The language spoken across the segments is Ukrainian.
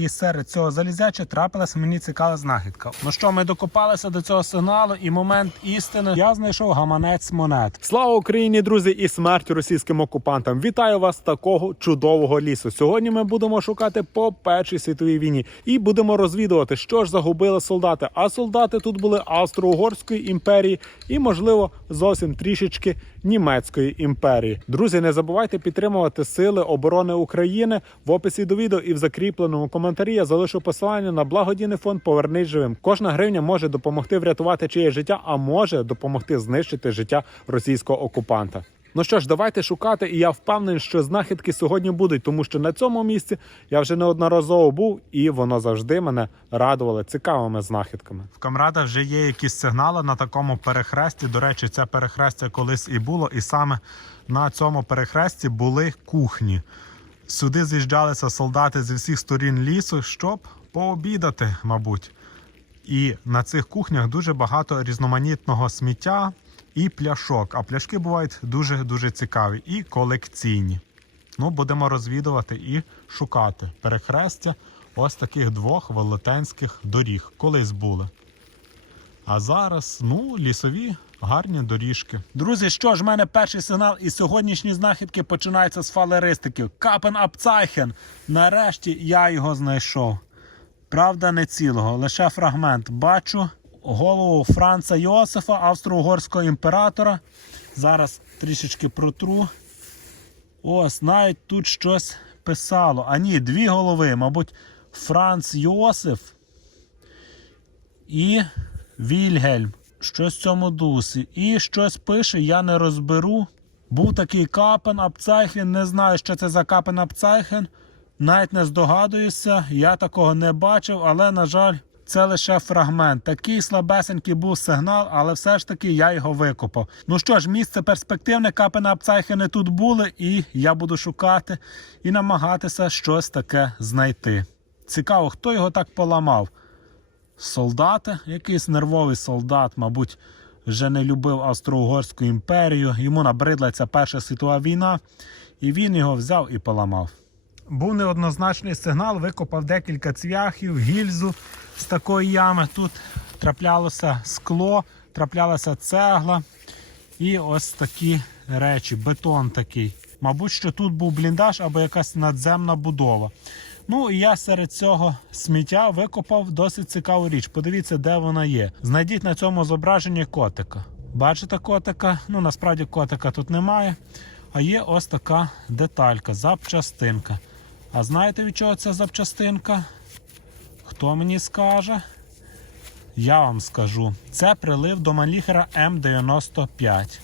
і серед цього залізяча трапилася мені цікава знахідка. Ну що, ми докопалися до цього сигналу, і момент істини я знайшов гаманець монет. Слава Україні, друзі, і смерть російським окупантам! Вітаю вас з такого чудового лісу. Сьогодні ми будемо шукати по першій світовій війні і будемо розвідувати, що ж загубили солдати. А солдати тут були Австро-Угорської імперії і, можливо, зовсім трішечки німецької імперії. Друзі, не забувайте підтримувати сили оборони України в описі до відео і в закріпленому коментарі я залишу посилання на благодійний фонд Повернись живим. Кожна гривня може допомогти врятувати чиє життя, а може допомогти знищити життя російського окупанта. Ну що ж, давайте шукати, і я впевнений, що знахідки сьогодні будуть, тому що на цьому місці я вже неодноразово був, і воно завжди мене радувало цікавими знахідками. В камрада вже є якісь сигнали на такому перехресті. До речі, це перехрестя колись і було, і саме на цьому перехресті були кухні. Сюди з'їжджалися солдати зі всіх сторін лісу, щоб пообідати, мабуть. І на цих кухнях дуже багато різноманітного сміття і пляшок. А пляшки бувають дуже-дуже цікаві і колекційні. Ну, будемо розвідувати і шукати перехрестя ось таких двох велетенських доріг. Колись були. А зараз, ну, лісові гарні доріжки. Друзі, що ж, в мене перший сигнал, і сьогоднішні знахідки починаються з фалеристиків. Капен Апцайхен. Нарешті я його знайшов. Правда, не цілого, лише фрагмент. Бачу голову Франца Йосифа, австро-угорського імператора. Зараз трішечки протру. Ось, навіть тут щось писало. А ні, дві голови, мабуть, Франц Йосиф і Вільгельм. Щось в цьому дусі. І щось пише, я не розберу. Був такий капен Апцайхен. Не знаю, що це за капен Апцайхен. Навіть не здогадуюся, я такого не бачив, але, на жаль, це лише фрагмент. Такий слабесенький був сигнал, але все ж таки я його викопав. Ну що ж, місце перспективне, капена Апцайхени тут були, і я буду шукати і намагатися щось таке знайти. Цікаво, хто його так поламав? Солдати, якийсь нервовий солдат, мабуть, вже не любив Австро-Угорську імперію. Йому набридла ця Перша світова війна, і він його взяв і поламав. Був неоднозначний сигнал, викопав декілька цвяхів, гільзу з такої ями. Тут траплялося скло, траплялася цегла і ось такі речі, бетон такий. Мабуть, що тут був бліндаж або якась надземна будова. Ну і я серед цього сміття викопав досить цікаву річ. Подивіться, де вона є. Знайдіть на цьому зображенні котика. Бачите котика? Ну насправді котика тут немає. А є ось така деталька, запчастинка. А знаєте від чого ця запчастинка? Хто мені скаже? Я вам скажу. Це прилив до Манліхера М95.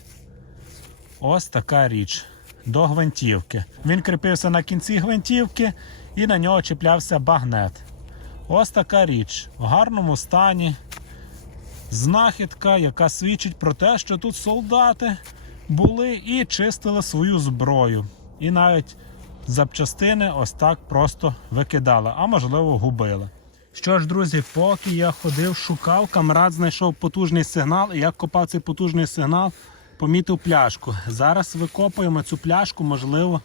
Ось така річ. До гвинтівки. Він кріпився на кінці гвинтівки і на нього чіплявся багнет. Ось така річ. В гарному стані. Знахідка, яка свідчить про те, що тут солдати були і чистили свою зброю. І навіть запчастини ось так просто викидали, а можливо губили. Що ж, друзі, поки я ходив, шукав, камрад знайшов потужний сигнал, і як копав цей потужний сигнал, помітив пляшку. Зараз викопуємо цю пляшку, можливо,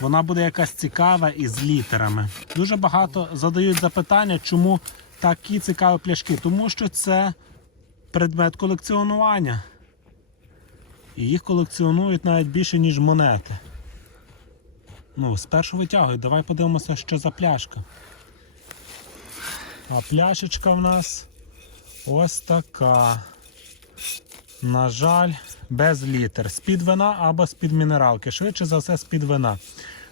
вона буде якась цікава із літерами. Дуже багато задають запитання, чому такі цікаві пляшки. Тому що це предмет колекціонування. І їх колекціонують навіть більше, ніж монети. Ну, спершу витягуй, давай подивимося, що за пляшка. А пляшечка в нас ось така. На жаль, без літер. З-під вина або з-під мінералки. Швидше за все, з-під вина.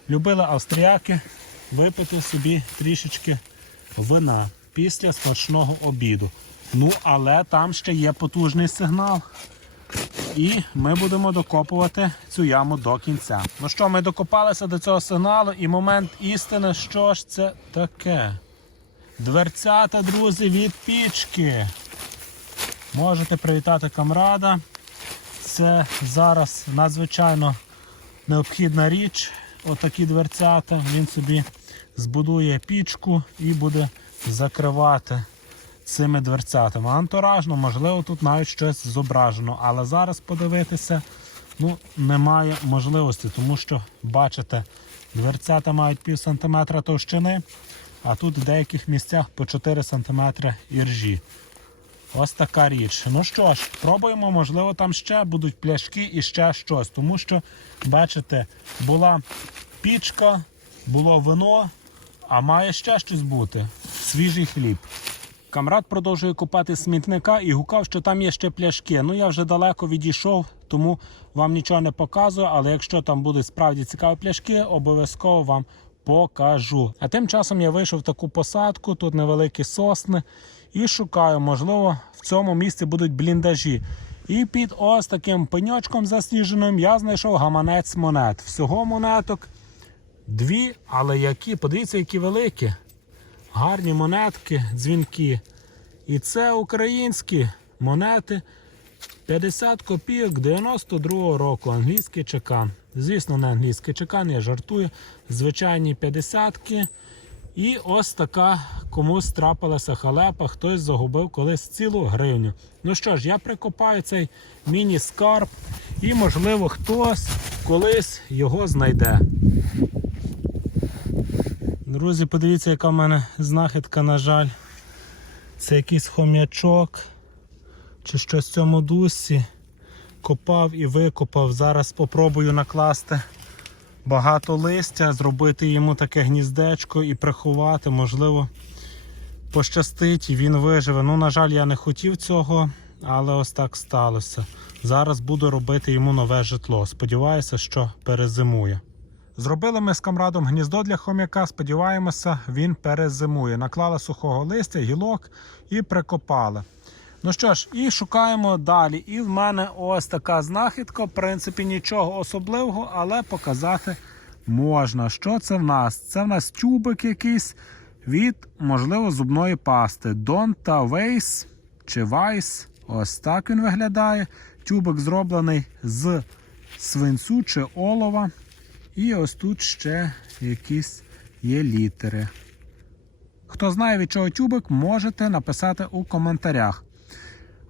Любили австріяки випити собі трішечки вина після смачного обіду. Ну, але там ще є потужний сигнал. І ми будемо докопувати цю яму до кінця. Ну що, ми докопалися до цього сигналу, і момент істини, що ж це таке? Дверцята, друзі, від пічки. Можете привітати камрада. Це зараз надзвичайно необхідна річ. Отакі дверцята. Він собі збудує пічку і буде закривати цими дверцятами. Антуражно, можливо, тут навіть щось зображено, але зараз подивитися ну, немає можливості, тому що, бачите, дверцята мають пів сантиметра товщини, а тут в деяких місцях по 4 см іржі. Ось така річ. Ну що ж, пробуємо, можливо, там ще будуть пляшки і ще щось. Тому що, бачите, була пічка, було вино, а має ще щось бути. Свіжий хліб. Камрад продовжує купати смітника і гукав, що там є ще пляшки. Ну я вже далеко відійшов, тому вам нічого не показую. Але якщо там будуть справді цікаві пляшки, обов'язково вам покажу. А тим часом я вийшов в таку посадку, тут невеликі сосни, і шукаю, можливо, в цьому місці будуть бліндажі. І під ось таким пеньочком засніженим я знайшов гаманець монет. Всього монеток дві, але які, подивіться, які великі. Гарні монетки, дзвінки. І це українські монети 50 копійок 92-го року. Англійський чекан. Звісно, не англійський чекан, я жартую. Звичайні 50-ки. І ось така комусь трапилася халепа, хтось загубив колись цілу гривню. Ну що ж, я прикопаю цей міні-скарб і, можливо, хтось колись його знайде. Друзі, подивіться, яка в мене знахідка, на жаль. Це якийсь хом'ячок чи щось в цьому дусі. Копав і викопав. Зараз спробую накласти багато листя, зробити йому таке гніздечко і приховати. Можливо, пощастить і він виживе. Ну, на жаль, я не хотів цього, але ось так сталося. Зараз буду робити йому нове житло. Сподіваюся, що перезимує. Зробили ми з камрадом гніздо для хом'яка. Сподіваємося, він перезимує. Наклали сухого листя, гілок і прикопали. Ну що ж, і шукаємо далі. І в мене ось така знахідка. В принципі, нічого особливого, але показати можна. Що це в нас? Це в нас тюбик якийсь від, можливо, зубної пасти. Донта Вейс чи Вайс. Ось так він виглядає. Тюбик зроблений з свинцю чи олова. І ось тут ще якісь є літери. Хто знає, від чого тюбик, можете написати у коментарях.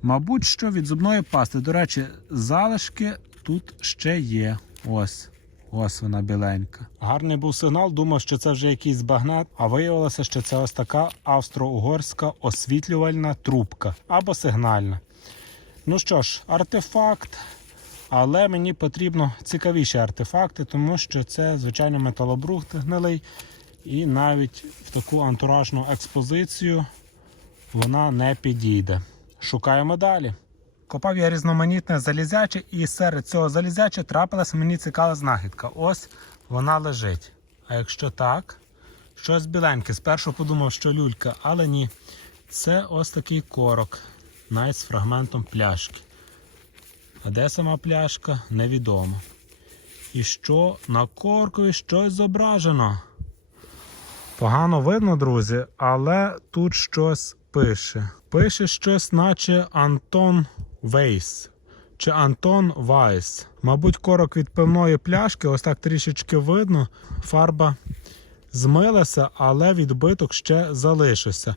Мабуть, що від зубної пасти. До речі, залишки тут ще є. Ось. Ось вона біленька. Гарний був сигнал, думав, що це вже якийсь багнет, а виявилося, що це ось така австро-угорська освітлювальна трубка або сигнальна. Ну що ж, артефакт. Але мені потрібно цікавіші артефакти, тому що це, звичайно, металобрухт гнилий. І навіть в таку антуражну експозицію вона не підійде. Шукаємо далі. Копав я різноманітне залізяче, і серед цього залізяча трапилася мені цікава знахідка. Ось вона лежить. А якщо так, щось біленьке. Спершу подумав, що люлька, але ні. Це ось такий корок, навіть з фрагментом пляшки. А де сама пляшка, невідомо. І що на коркові щось зображено. Погано видно, друзі, але тут щось пише. Пише щось, наче Антон Вейс чи Антон Вайс. Мабуть, корок від пивної пляшки, ось так трішечки видно. Фарба змилася, але відбиток ще залишився.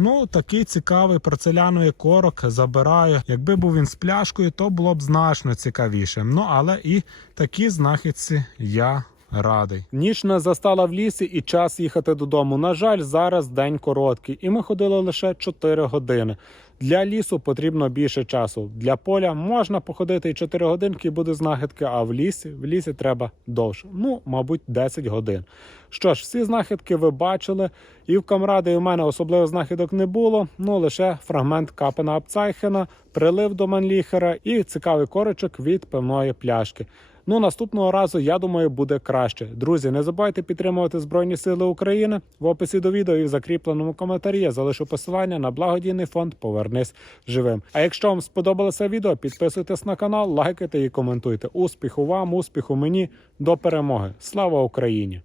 Ну, такий цікавий порцеляновий корок забираю. Якби був він з пляшкою, то було б значно цікавіше. Ну, але і такі знахідці я радий. Ніч нас застала в лісі і час їхати додому. На жаль, зараз день короткий, і ми ходили лише 4 години. Для лісу потрібно більше часу. Для поля можна походити і 4 годинки, і буде знахідки, а в лісі в лісі треба довше. Ну, мабуть, 10 годин. Що ж, всі знахідки ви бачили, і в камради в мене особливо знахідок не було. Ну лише фрагмент капена Апцайхена, прилив до Манліхера і цікавий корочок від певної пляшки. Ну, наступного разу, я думаю, буде краще. Друзі, не забувайте підтримувати Збройні Сили України. В описі до відео і в закріпленому коментарі я залишу посилання на благодійний фонд Повернись живим. А якщо вам сподобалося відео, підписуйтесь на канал, лайкайте і коментуйте. Успіху вам, успіху мені, до перемоги. Слава Україні!